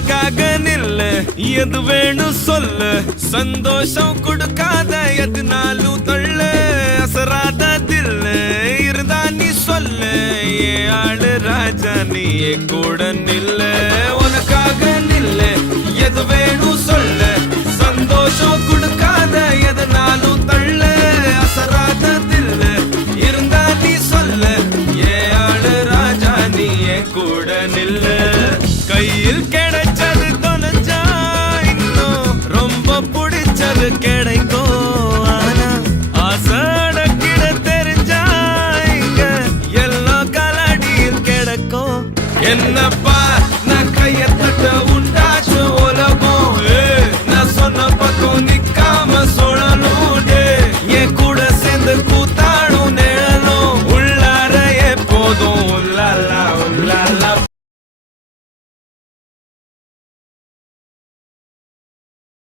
உனக்காக நில்ல எது வேணும் சொல்ல சந்தோஷம் கொடுக்காத எதுனாலும் தள்ள அசராத தில்ல இருந்தா நீ சொல்ல ஏ ஆளு ராஜா நீ கூட நில்ல உனக்காக நில்ல எது வேணும் சொல்ல சந்தோஷம் கொடுக்காத எதுனாலும் தள்ள அசராத தில்ல இருந்தா நீ சொல்ல ஏ ஆளு ராஜா நீ கூட நில்ல கையில் கிடைச்சது தொலைஞ்சா இன்னும் ரொம்ப பிடிச்சது கிடைக்கும்